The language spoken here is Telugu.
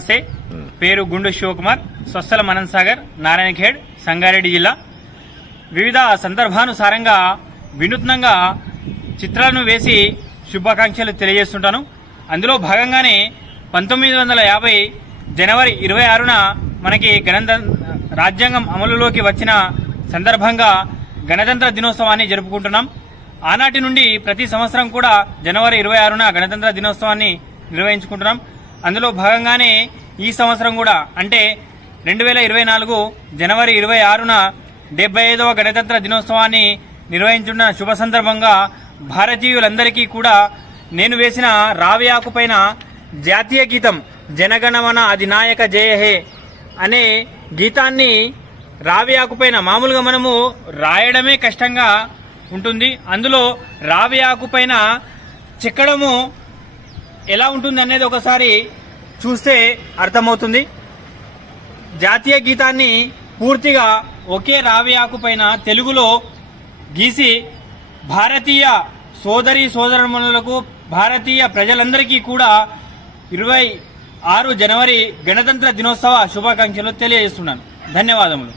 నమస్తే, పేరు గుండు శివకుమార్, స్వస్థల మనన్ సాగర్, నారాయణఖేడ్, సంగారెడ్డి జిల్లా. వివిధ సందర్భానుసారంగా వినూత్నంగా చిత్రాలను వేసి శుభాకాంక్షలు తెలియజేస్తుంటాను. అందులో భాగంగానే 1950 జనవరి 26న మనకి రాజ్యాంగం అమలులోకి వచ్చిన సందర్భంగా గణతంత్ర దినోత్సవాన్ని జరుపుకుంటున్నాం. ఆనాటి నుండి ప్రతి సంవత్సరం కూడా జనవరి 26న గణతంత్ర దినోత్సవాన్ని నిర్వహించుకుంటున్నాం. అందులో భాగంగానే ఈ సంవత్సరం కూడా అంటే 2024 జనవరి 26న 75వ గణతంత్ర దినోత్సవాన్ని నిర్వహించున్న శుభ సందర్భంగా భారతీయులందరికీ కూడా నేను వేసిన రావి ఆకుపైన జాతీయ గీతం జనగణమన అధినాయక జయ హే అనే గీతాన్ని రావి ఆకుపైన మామూలుగా మనము రాయడమే కష్టంగా ఉంటుంది. అందులో రావి ఆకుపైన చెక్కడము ఎలా ఉంటుంది అనేది ఒకసారి చూస్తే అర్థమవుతుంది. జాతీయ గీతాన్ని పూర్తిగా ఒకే రావి ఆకుపైన తెలుగులో గీసి భారతీయ సోదరి సోదరులకు భారతీయ ప్రజలందరికీ కూడా 26 జనవరి గణతంత్ర దినోత్సవ శుభాకాంక్షలు తెలియజేస్తున్నాను. ధన్యవాదములు.